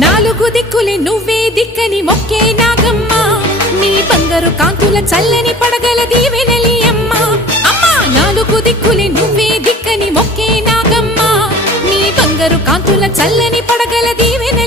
నాలుగు దిక్కులే నువ్వే దిక్కని మొక్కే నాగమ్మ నీ బంగారు కాంతుల చల్లని పడగల దీవెనలి అమ్మ అమ్మా నాలుగు దిక్కులే నువ్వే దిక్కని మొక్కే నాగమ్మ నీ బంగారు కాంతుల చల్లని పడగల దీవెన